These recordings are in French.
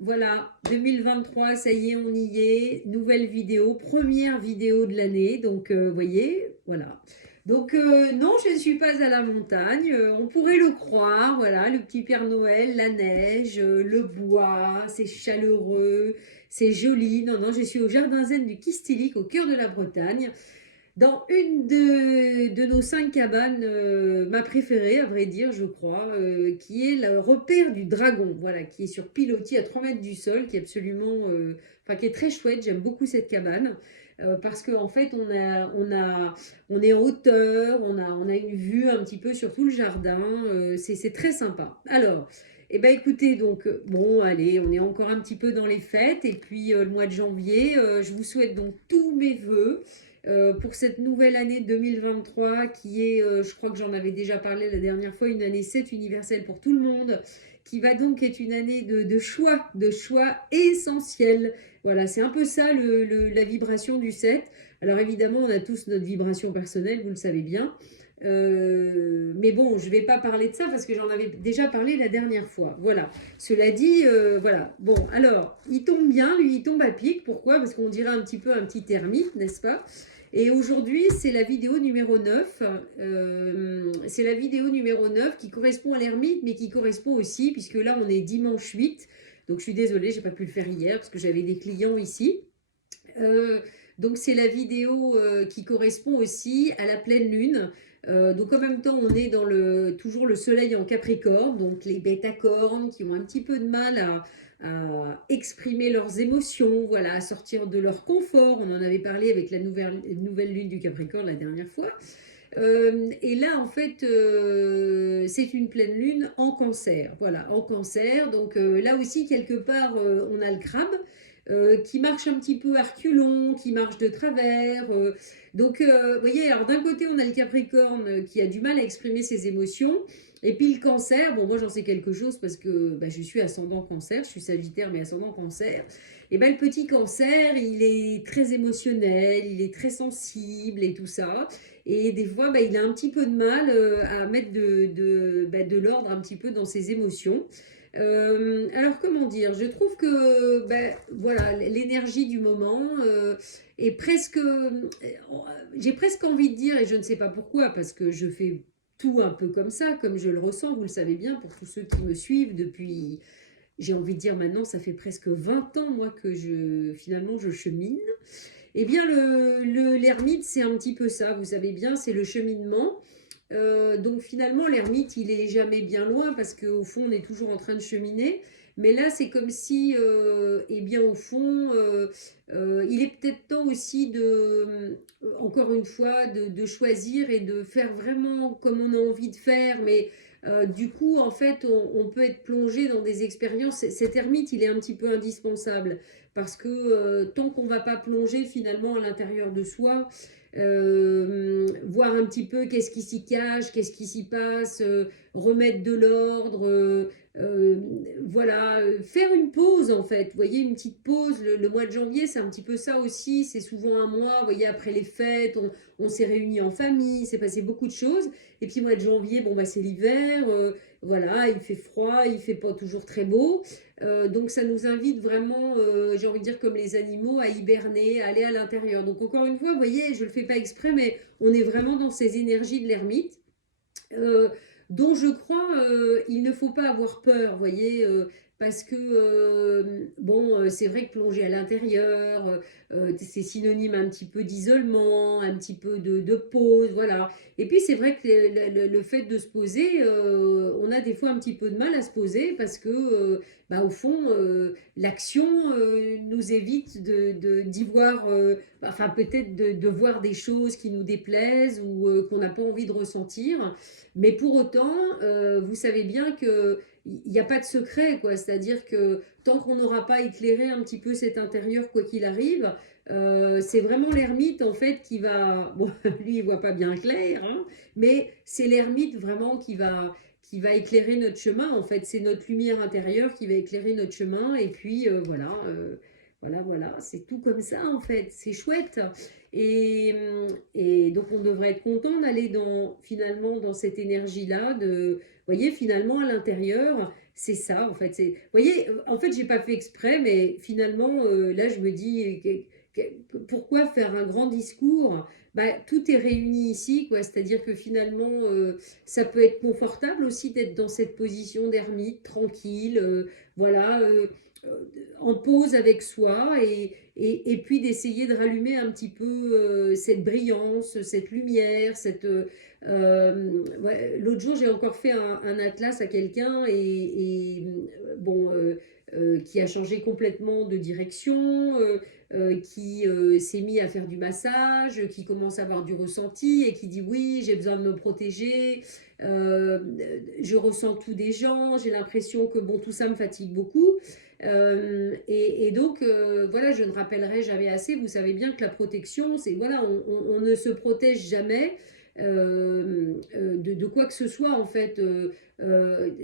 Voilà, 2023, ça y est, on y est. Nouvelle vidéo, première vidéo de l'année. Donc, vous voyez, voilà. Donc, non, je ne suis pas à la montagne. On pourrait le croire. Voilà, le petit Père Noël, la neige, le bois, c'est chaleureux, c'est joli. Non, non, je suis au Jardin Zen du Kistilic, au cœur de la Bretagne. Dans une de nos 5 cabanes, ma préférée, à vrai dire, je crois, qui est le repère du dragon, voilà, qui est sur pilotis à 3 mètres du sol, qui est absolument, enfin, qui est très chouette. J'aime beaucoup cette cabane. Parce qu'en en fait, on est en hauteur, on a une vue un petit peu sur tout le jardin. C'est très sympa. Alors, eh ben, écoutez, donc, bon, allez, on est encore un petit peu dans les fêtes. Et puis, le mois de janvier, je vous souhaite donc tous mes voeux pour cette nouvelle année 2023 qui est, je crois que j'en avais déjà parlé la dernière fois, une année 7 universelle pour tout le monde, qui va donc être une année de choix essentiels. Voilà, c'est un peu ça la vibration du 7. Alors évidemment, on a tous notre vibration personnelle, vous le savez bien. Mais bon, je ne vais pas parler de ça parce que j'en avais déjà parlé la dernière fois. Voilà. Cela dit, voilà. Bon, alors, il tombe bien, lui, il tombe à pic. Pourquoi? Parce qu'on dirait un petit peu un petit ermite, n'est-ce pas? Et aujourd'hui, c'est la vidéo numéro 9. C'est la vidéo numéro 9 qui correspond à l'ermite, mais qui correspond aussi, puisque là, on est dimanche 8. Donc, je suis désolée, j'ai pas pu le faire hier parce que j'avais des clients ici. Euh, donc c'est la vidéo qui correspond aussi à la pleine lune. Donc en même temps, on est dans toujours le soleil en Capricorne, donc les bêta-cornes qui ont un petit peu de mal à exprimer leurs émotions, voilà, à sortir de leur confort. On en avait parlé avec la nouvelle lune du Capricorne la dernière fois. Et là, en fait, c'est une pleine lune en cancer. Voilà, en cancer. Donc là aussi, quelque part, on a le crabe qui marche un petit peu à reculons, qui marche de travers. Donc, vous voyez, alors d'un côté, on a le Capricorne qui a du mal à exprimer ses émotions. Et puis le cancer, bon, moi j'en sais quelque chose parce que bah, je suis ascendant cancer, je suis sagittaire mais ascendant cancer. Et ben le petit cancer, il est très émotionnel, il est très sensible et tout ça. Et des fois, bah, il a un petit peu de mal à mettre de l'ordre un petit peu dans ses émotions. Alors comment dire, je trouve que ben, voilà, l'énergie du moment est presque, j'ai presque envie de dire, et je ne sais pas pourquoi, parce que je fais tout un peu comme ça, comme je le ressens, vous le savez bien, pour tous ceux qui me suivent depuis, j'ai envie de dire maintenant, ça fait presque 20 ans, moi, que finalement, je chemine. Eh bien, l'ermite, c'est un petit peu ça, vous savez bien, c'est le cheminement. Donc finalement, l'ermite, il est jamais bien loin parce qu'au fond, on est toujours en train de cheminer. Mais là, c'est comme si, eh bien, au fond, il est peut-être temps aussi encore une fois, de choisir et de faire vraiment comme on a envie de faire. Mais du coup, en fait, on peut être plongé dans des expériences. Cet ermite, il est un petit peu indispensable parce que tant qu'on ne va pas plonger finalement à l'intérieur de soi, voir un petit peu qu'est-ce qui s'y cache, qu'est-ce qui s'y passe, remettre de l'ordre, euh, voilà, faire une pause en fait. Vous voyez, une petite pause. Le mois de janvier, c'est un petit peu ça aussi. C'est souvent un mois, vous voyez, après les fêtes, on s'est réunis en famille, c'est passé beaucoup de choses. Et puis, mois de janvier, bon, bah, c'est l'hiver, voilà, il fait froid, il fait pas toujours très beau. Donc ça nous invite vraiment, j'ai envie de dire comme les animaux, à hiberner, à aller à l'intérieur. Donc encore une fois, vous voyez, je ne le fais pas exprès, mais on est vraiment dans ces énergies de l'ermite. euh, dont je crois il ne faut pas avoir peur, vous voyez, parce que, bon, c'est vrai que plonger à l'intérieur, c'est synonyme un petit peu d'isolement, un petit peu de pause, voilà. Et puis c'est vrai que le fait de se poser, on a des fois un petit peu de mal à se poser parce que, bah, au fond, l'action nous évite d'y voir, enfin peut-être de voir des choses qui nous déplaisent ou qu'on n'a pas envie de ressentir. Mais pour autant, vous savez bien que il n'y a pas de secret, quoi. C'est-à-dire que tant qu'on n'aura pas éclairé un petit peu cet intérieur, quoi qu'il arrive, c'est vraiment l'ermite, en fait, qui va... Bon, lui, il voit pas bien clair, hein, mais c'est l'ermite vraiment qui va éclairer notre chemin, en fait. C'est notre lumière intérieure qui va éclairer notre chemin. Et puis, voilà, voilà, c'est tout comme ça, en fait. C'est chouette. Et, et donc on devrait être content d'aller finalement dans cette énergie-là, de, vous voyez, finalement à l'intérieur, c'est ça, en fait. Vous voyez, en fait, j'ai pas fait exprès, mais finalement, là, je me dis, pourquoi faire un grand discours? Bah, tout est réuni ici, quoi. C'est-à-dire que finalement, ça peut être confortable aussi d'être dans cette position d'ermite, tranquille, voilà, en pause avec soi, et puis d'essayer de rallumer un petit peu cette brillance, cette lumière, ouais, l'autre jour, j'ai encore fait un atlas à quelqu'un bon, qui a changé complètement de direction, qui s'est mis à faire du massage, qui commence à avoir du ressenti et qui dit oui, j'ai besoin de me protéger, euh, je ressens tout des gens, j'ai l'impression que bon, tout ça me fatigue beaucoup. Et donc, voilà, je ne rappellerai jamais assez, vous savez bien que la protection, c'est, voilà, on ne se protège jamais de quoi que ce soit, en fait.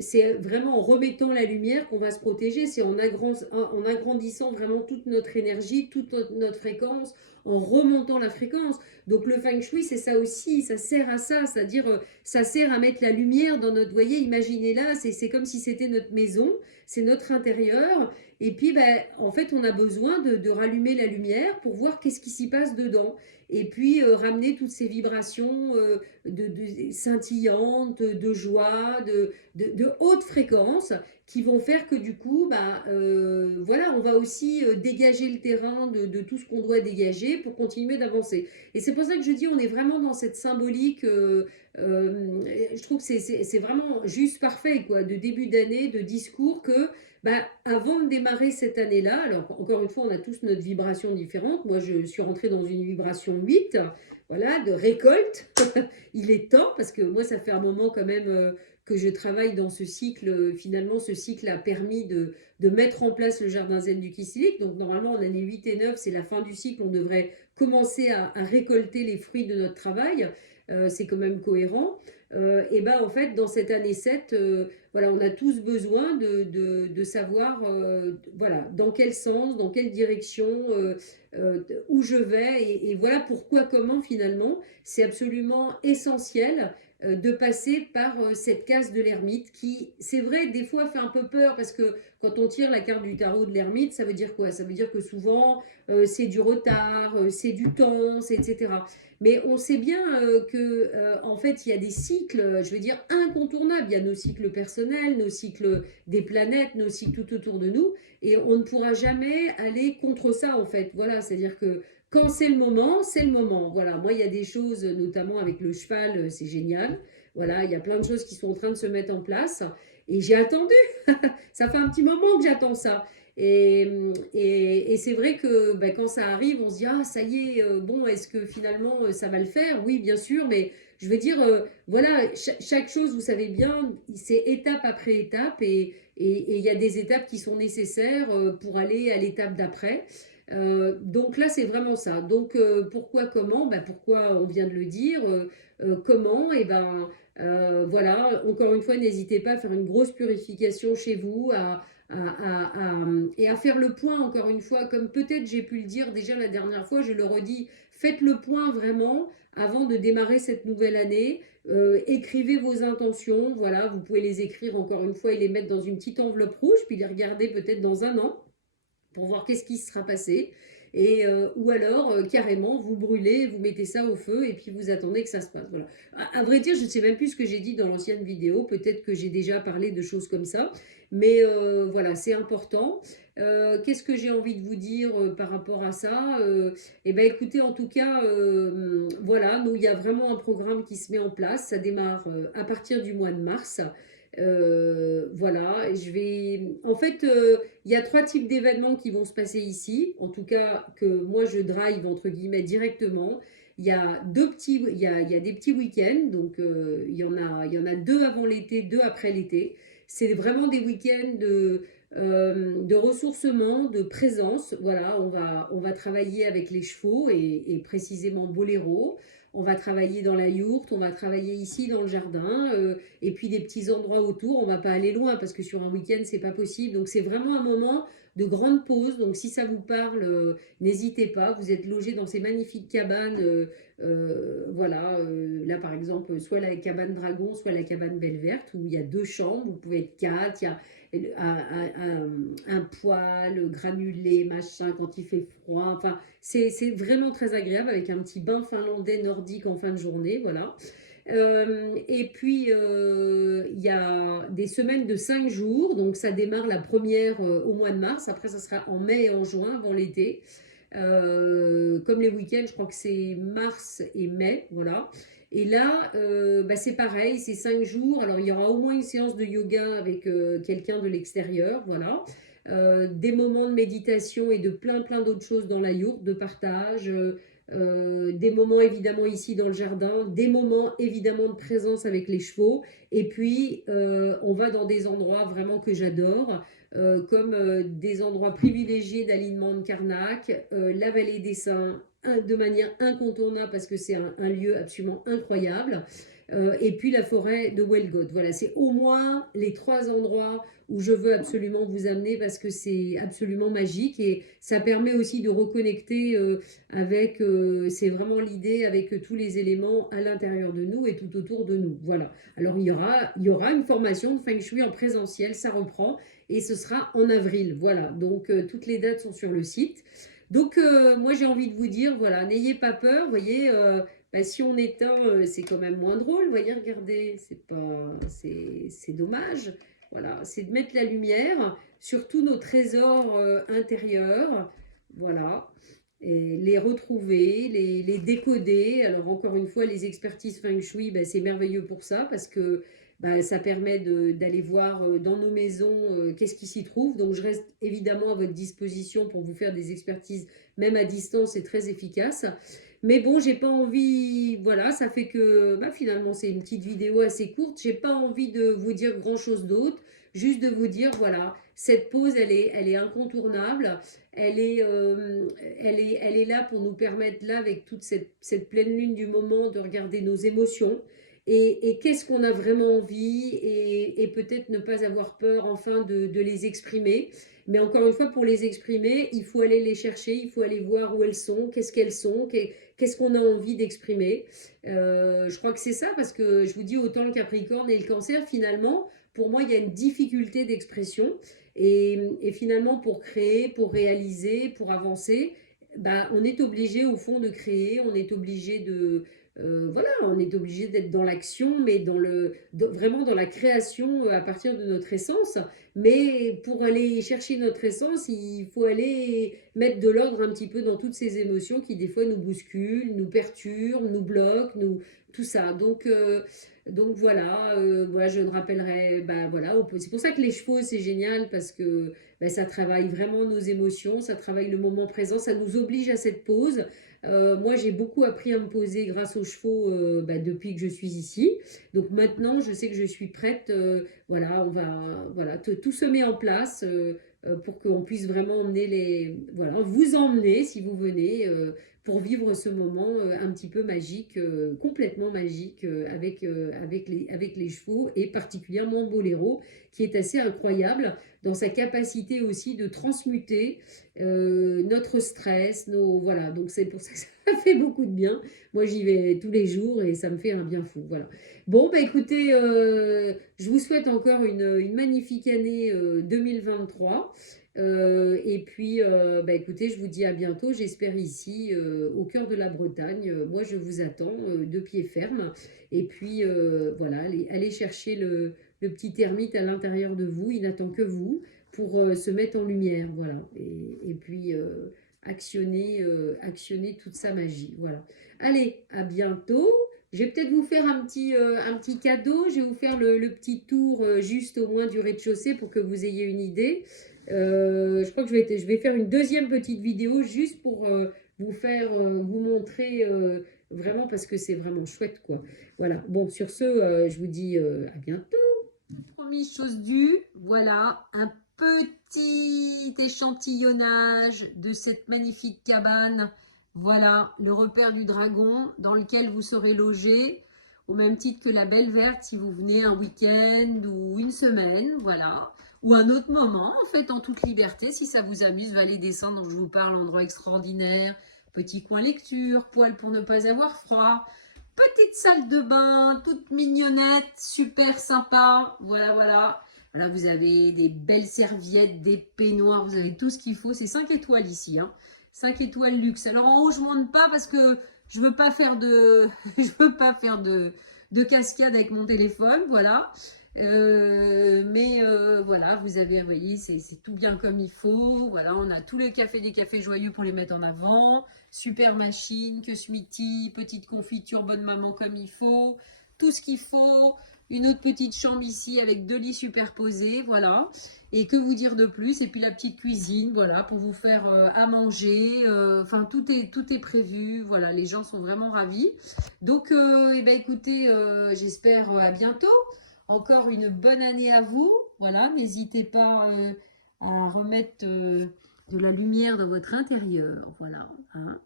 C'est vraiment en remettant la lumière qu'on va se protéger, c'est en agrandissant vraiment toute notre énergie, toute notre fréquence, en remontant la fréquence. Donc le feng shui, c'est ça aussi, ça sert à ça, c'est-à-dire ça sert à mettre la lumière dans notre, voyez, imaginez là, c'est comme si c'était notre maison, c'est notre intérieur, et puis ben, en fait on a besoin de rallumer la lumière pour voir qu'est-ce qui s'y passe dedans, et puis ramener toutes ces vibrations scintillantes, de joie, de haute fréquence, qui vont faire que du coup, bah, voilà, on va aussi dégager le terrain de tout ce qu'on doit dégager pour continuer d'avancer. Et c'est pour ça que je dis, on est vraiment dans cette symbolique, je trouve que c'est vraiment juste parfait, quoi, de début d'année, de discours que, bah, avant de démarrer cette année-là, alors encore une fois, on a tous notre vibration différente. Moi, je suis rentrée dans une vibration 8, voilà, de récolte. Il est temps, parce que moi, ça fait un moment quand même que je travaille dans ce cycle. Finalement, ce cycle a permis de mettre en place le jardin zen du Kisilik. Donc, normalement, en année 8 et 9, c'est la fin du cycle. On devrait commencer à récolter les fruits de notre travail. C'est quand même cohérent. Et ben en fait, dans cette année 7, voilà, on a tous besoin de savoir voilà, dans quel sens, dans quelle direction, où je vais, et voilà pourquoi, comment finalement. C'est absolument essentiel de passer par cette case de l'ermite qui, c'est vrai, des fois fait un peu peur, parce que quand on tire la carte du tarot de l'ermite, ça veut dire quoi? Ça veut dire que souvent, c'est du retard, c'est du temps, etc. Mais on sait bien que, en fait, il y a des cycles, je veux dire, incontournables. Il y a nos cycles personnels, nos cycles des planètes, nos cycles tout autour de nous, et on ne pourra jamais aller contre ça, en fait. Voilà, c'est-à-dire que quand c'est le moment, c'est le moment. Voilà, moi, il y a des choses, notamment avec le cheval, c'est génial. Voilà, il y a plein de choses qui sont en train de se mettre en place. Et j'ai attendu. Ça fait un petit moment que j'attends ça. Et c'est vrai que ben, quand ça arrive, on se dit, ah, ça y est, bon, est-ce que finalement ça va le faire? Oui, bien sûr, mais je veux dire, voilà, chaque chose, vous savez bien, c'est étape après étape, et il y a des étapes qui sont nécessaires pour aller à l'étape d'après. Donc là, c'est vraiment ça. Donc pourquoi, comment? Ben, pourquoi, on vient de le dire. Comment? Et ben voilà, encore une fois, n'hésitez pas à faire une grosse purification chez vous, et à faire le point, encore une fois, comme peut-être j'ai pu le dire déjà la dernière fois, je le redis, faites le point vraiment avant de démarrer cette nouvelle année. Écrivez vos intentions, voilà, vous pouvez les écrire encore une fois et les mettre dans une petite enveloppe rouge, puis les regarder peut-être dans un an pour voir qu'est-ce qui sera passé. Ou alors, carrément, vous brûlez, vous mettez ça au feu et puis vous attendez que ça se passe. Voilà. À vrai dire, je ne sais même plus ce que j'ai dit dans l'ancienne vidéo. Peut-être que j'ai déjà parlé de choses comme ça. Mais voilà, c'est important. Qu'est-ce que j'ai envie de vous dire par rapport à ça? Eh bien, écoutez, en tout cas, voilà, nous, il y a vraiment un programme qui se met en place. Ça démarre à partir du mois de mars. Voilà, En fait, il y a 3 types d'événements qui vont se passer ici, en tout cas que moi je drive entre guillemets directement. Il y a des petits week-ends, donc il y en a 2 avant l'été, 2 après l'été. C'est vraiment des week-ends de ressourcement, de présence. Voilà, on va travailler avec les chevaux, et précisément Boléro. On va travailler dans la yourte, on va travailler ici dans le jardin, et puis des petits endroits autour. On va pas aller loin parce que sur un week-end, c'est pas possible. Donc c'est vraiment un moment de grandes pauses. Donc si ça vous parle, n'hésitez pas. Vous êtes logé dans ces magnifiques cabanes. Voilà, là par exemple, soit la cabane Dragon, soit la cabane Belle Verte, où il y a 2 chambres. Vous pouvez être 4. Il y a un poêle granulé, machin, quand il fait froid. Enfin, c'est vraiment très agréable avec un petit bain finlandais nordique en fin de journée. Voilà. Et puis, il y a des semaines de 5 jours. Donc, ça démarre la première au mois de mars. Après, ça sera en mai et en juin, avant l'été. Comme les week-ends, je crois que c'est mars et mai. Voilà. Et là, bah, c'est pareil, c'est 5 jours. Alors, il y aura au moins une séance de yoga avec quelqu'un de l'extérieur. Voilà. Des moments de méditation et de plein d'autres choses dans la yourte, de partage. Des moments évidemment ici dans le jardin, des moments évidemment de présence avec les chevaux, et puis on va dans des endroits vraiment que j'adore, comme des endroits privilégiés d'alignement de Karnak, la vallée des Saints, de manière incontournable parce que c'est un lieu absolument incroyable, et puis la forêt de Welgot. Voilà, c'est au moins les 3 endroits où je veux absolument vous amener parce que c'est absolument magique et ça permet aussi de reconnecter avec, c'est vraiment l'idée, avec tous les éléments à l'intérieur de nous et tout autour de nous. Voilà. Alors il y aura une formation de Feng Shui en présentiel, ça reprend et ce sera en avril. Voilà. Donc toutes les dates sont sur le site. Donc moi j'ai envie de vous dire, voilà, n'ayez pas peur, vous voyez. Bah, si on éteint, c'est quand même moins drôle. Vous voyez, regardez, c'est dommage. Voilà, c'est de mettre la lumière sur tous nos trésors intérieurs. Voilà, et les retrouver, les décoder. Alors encore une fois, les expertises Feng Shui, ben, c'est merveilleux pour ça parce que ben, ça permet d'aller voir dans nos maisons qu'est-ce qui s'y trouve. Donc je reste évidemment à votre disposition pour vous faire des expertises, même à distance, c'est très efficace. Mais bon, j'ai pas envie, voilà, ça fait que bah, finalement c'est une petite vidéo assez courte. J'ai pas envie de vous dire grand-chose d'autre, juste de vous dire, voilà, cette pause, elle est incontournable. Elle est, elle est là pour nous permettre, là, avec toute cette pleine lune du moment, de regarder nos émotions et qu'est-ce qu'on a vraiment envie et peut-être ne pas avoir peur, enfin, de les exprimer. Mais encore une fois, pour les exprimer, il faut aller les chercher, il faut aller voir où elles sont, qu'elles sont, qu'est-ce qu'on a envie d'exprimer. Je crois que c'est ça, parce que je vous dis, autant le Capricorne et le Cancer, finalement, pour moi, il y a une difficulté d'expression. Et finalement, pour créer, pour réaliser, pour avancer, bah, on est obligé au fond de créer, on est obligé de... voilà, on est obligé d'être dans l'action, mais vraiment dans la création à partir de notre essence. Mais pour aller chercher notre essence, il faut aller mettre de l'ordre un petit peu dans toutes ces émotions qui des fois nous bousculent, nous perturbent, nous bloquent, tout ça. Donc voilà, moi je me rappellerai, bah voilà, c'est pour ça que les chevaux c'est génial parce que bah, ça travaille vraiment nos émotions, ça travaille le moment présent, ça nous oblige à cette pause. Moi j'ai beaucoup appris à me poser grâce aux chevaux bah, depuis que je suis ici. Donc maintenant je sais que je suis prête, voilà, voilà, tout se met en place pour qu'on puisse vraiment voilà, vous emmener si vous venez. Pour vivre ce moment un petit peu magique, complètement magique, avec les chevaux, et particulièrement Boléro, qui est assez incroyable dans sa capacité aussi de transmuter notre stress, voilà. Donc c'est pour ça que ça fait beaucoup de bien. Moi, j'y vais tous les jours et ça me fait un bien fou. Voilà. Bon, bah écoutez, je vous souhaite encore une magnifique année 2023. Et puis, bah, écoutez, je vous dis à bientôt, j'espère ici, au cœur de la Bretagne. Moi, je vous attends de pied ferme. Et puis, voilà, allez chercher le petit ermite à l'intérieur de vous, il n'attend que vous pour se mettre en lumière. Voilà. Et puis, actionner toute sa magie. Voilà. Allez, à bientôt. Je vais peut-être vous faire un petit cadeau. Je vais vous faire le petit tour juste au moins du rez-de-chaussée pour que vous ayez une idée. Je crois que je vais faire une deuxième petite vidéo juste pour vous montrer vraiment parce que c'est vraiment chouette quoi. Voilà. Bon, sur ce, je vous dis à bientôt. Promis, chose due. Voilà, un petit échantillonnage de cette magnifique cabane. Voilà, le repère du dragon dans lequel vous serez logé, au même titre que la Belle Verte si vous venez un week-end ou une semaine. Voilà. ou un autre moment, en fait, en toute liberté, si ça vous amuse, Vallée des Saints dont je vous parle, endroit extraordinaire, petit coin lecture, poêle pour ne pas avoir froid, petite salle de bain, toute mignonnette, super sympa, voilà, voilà. Voilà, vous avez des belles serviettes, des peignoirs, vous avez tout ce qu'il faut, c'est 5 étoiles ici, hein. 5 étoiles luxe. Alors en haut, je ne monte pas parce que je veux pas faire de, je veux pas faire de cascade avec mon téléphone, voilà. Voilà, vous avez, vous voyez, c'est tout bien comme il faut. Voilà, on a tous les cafés des cafés joyeux pour les mettre en avant. Super machine, que Smithy, petite confiture, bonne maman comme il faut. Tout ce qu'il faut. Une autre petite chambre ici avec 2 lits superposés, voilà. Et que vous dire de plus? Et puis la petite cuisine, voilà, pour vous faire à manger. Enfin, tout est prévu. Voilà, les gens sont vraiment ravis. Donc, eh ben, écoutez, j'espère à bientôt. Encore une bonne année à vous. Voilà, n'hésitez pas à remettre de la lumière dans votre intérieur. Voilà, hein.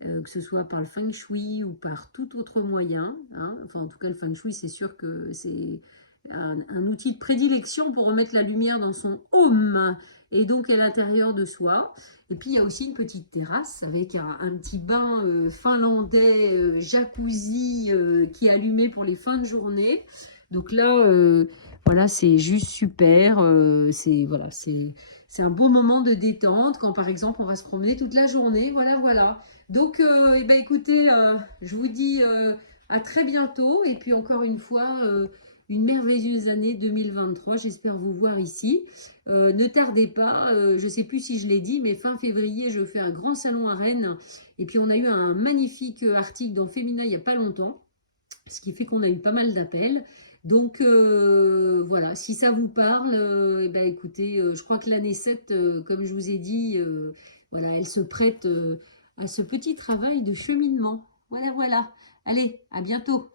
Que ce soit par le feng shui ou par tout autre moyen, hein. Enfin, en tout cas, le feng shui, c'est sûr que c'est un outil de prédilection pour remettre la lumière dans son home et donc à l'intérieur de soi. Et puis, il y a aussi une petite terrasse avec un petit bain finlandais, jacuzzi qui est allumé pour les fins de journée. Donc là, voilà, c'est juste super. Voilà, c'est un beau moment de détente quand, par exemple, on va se promener toute la journée. Voilà, voilà. Donc, eh ben, écoutez, je vous dis à très bientôt. Et puis, encore une fois, une merveilleuse année 2023. J'espère vous voir ici. Ne tardez pas. Je ne sais plus si je l'ai dit, mais fin février, je fais un grand salon à Rennes. Et puis, on a eu un magnifique article dans Femina il n'y a pas longtemps, ce qui fait qu'on a eu pas mal d'appels. Donc voilà, si ça vous parle, eh ben, écoutez, je crois que l'année 7, comme je vous ai dit, voilà, elle se prête à ce petit travail de cheminement. Voilà, voilà. Allez, à bientôt.